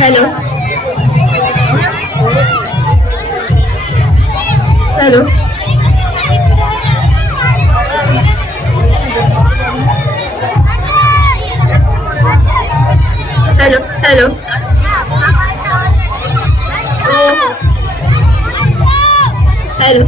Hello hello hello hello hello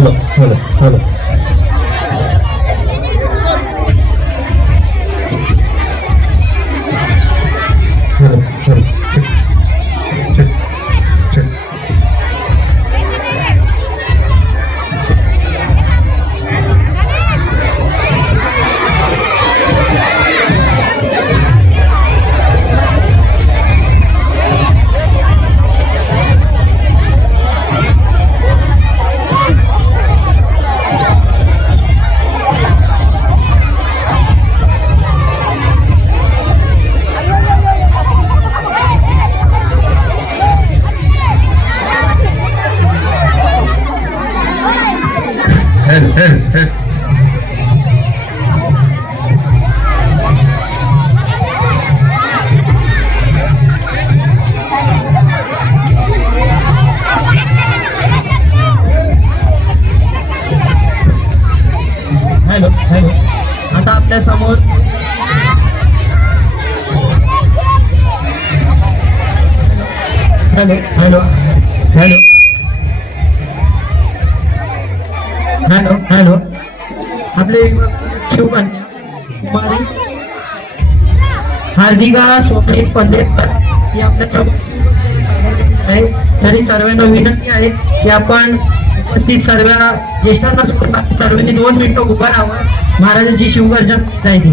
hello hello hello hello hello check check check hello hello hello hello hello आता आपल्या समोर hello hello hello hello hello आपले शिवकन्या कुमारी हार्दिका स्वप्नील पंडितकर ही आपल्या समोर आहे. तरी सर्वांना विनंती आहे की आपण उपस्थित सर्व ज्येष्ठांना सोडून बाकी सर्वांनी 2 मिनिटं उभं राहावं. महाराजांची शिवगर्जन जायची.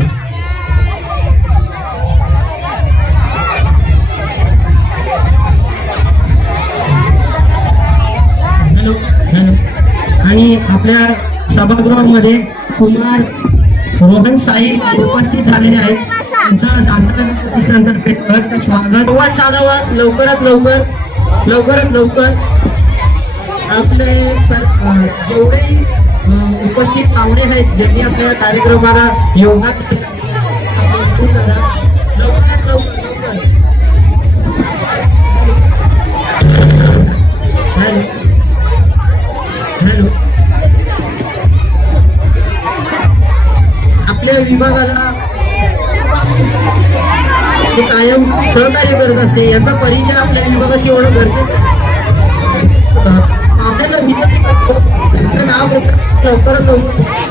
हॅलो हॅलो आणि आपल्या सभागृहामध्ये कुमार रोहन साई उपस्थित झालेले आहेत. त्यांचा दांतला प्रतिष्ठानतर्फे स्वागत संवाद साधावा. लवकरात लवकर आपले जेवढेही उपस्थित पाहुणे आहेत ज्यांनी आपल्या कार्यक्रमाला योगदान दिलं दादा लवकरात लवकर हॅलो हॅलो आपल्या विभागाला ते कायम सहकार्य करत असते. यांचा परिचय आपल्या विभागाशी होणं गरजेचं आहे. आपल्याला विनंती करतो आपलं नाव घेतात लवकरात लवकर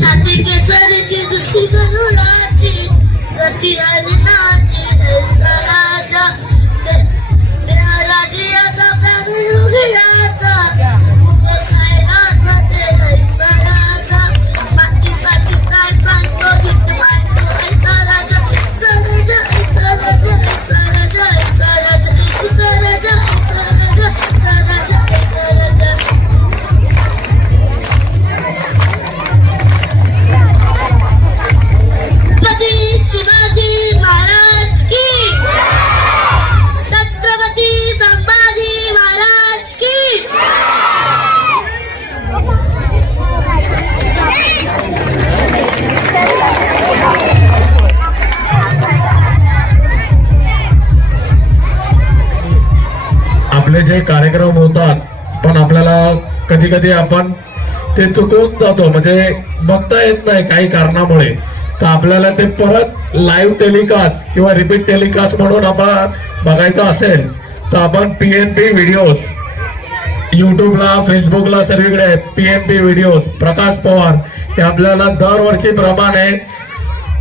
छाती केसरीची दुसरी गरुडाची रती आणि नाची राजा राजियाचा प्राणयुगियाचा राजा मातीसाठी प्राण मानतो गीत मानतो ऐसा राजा राजा राजा राजा राजा राजा राजा राजा शिवाजी महाराज की छत्रपती संभाजी महाराज की आपले जे कार्यक्रम होतात पण आपल्याला कधी कधी आपण ते चुकवून जातो, म्हणजे बघता येत नाही काही कारणामुळे. तर आपल्याला ते परत लाईव्ह टेलिकास्ट किंवा रिपीट टेलिकास्ट म्हणून आपण बघायचं असेल तर आपण PNP व्हिडिओज युट्यूबला फेसबुकला सगळीकडे PNP व्हिडिओज प्रकाश पवार हे आपल्याला दरवर्षीप्रमाणे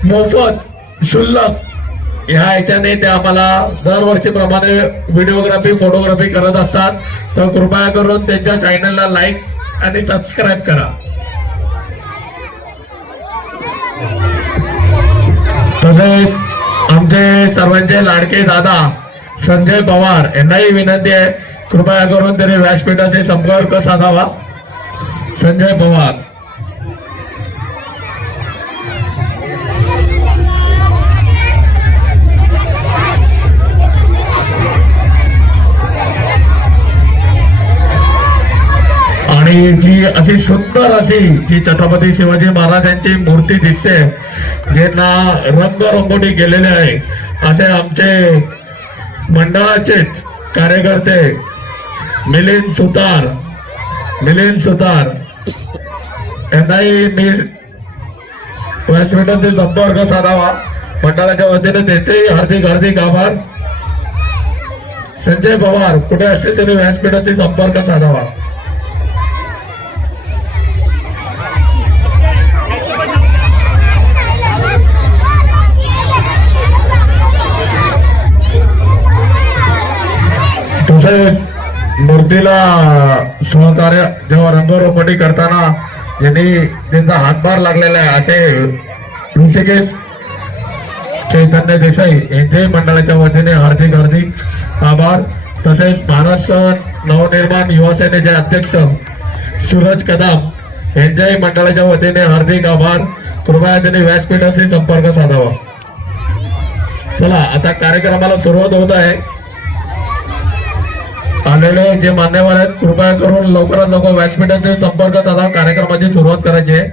मोफत शुल्लक ह्या ह्याच्याने ते आम्हाला दरवर्षीप्रमाणे व्हिडिओग्राफी फोटोग्राफी करत असतात. तर कृपया करून त्यांच्या चॅनलला लाईक आणि सबस्क्राईब करा. तसेच आमचे सर्वांचे लाडके दादा संजय पवार यांनाही विनंती आहे, कृपया करून त्यांनी व्यासपीठाशी संपर्क साधावा. संजय पवार. आणि जी अशी सुंदर अशी जी छत्रपती शिवाजी महाराजांची मूर्ती दिसते, ज्यांना रंगरंगोटी केलेले आहे, असे आमचे मंडळाचेच कार्यकर्ते मिलिंद सुतार यांनाही मी व्यासपीठाशी संपर्क साधावा. मंडळाच्या वतीने त्याचे हार्दिक आभार. संजय पवार कुठे असतील त्यांनी व्यासपीठाशी संपर्क साधावा. मूर्तीला सहकार्य जेव्हा रंगरंगोटी करताना यांनी त्यांचा हातभार लागलेला आहे असे ऋषिकेश चैतन्य देसाई यांचे मंडळाच्या वतीने हार्दिक आभार. तसेच महाराष्ट्र नवनिर्माण युवा सेनेचे अध्यक्ष सूरज कदम यांच्याही मंडळाच्या वतीने हार्दिक आभार. कृपया त्यांनी व्यासपीठाशी संपर्क साधावा. चला आता कार्यक्रमाला सुरुवात होत आहे. आलेले जे मान्यवर आहेत कृपया करून लवकरात लवकर व्यासपीठाचे संपर्क साधा. कार्यक्रमाची सुरुवात करायची आहे.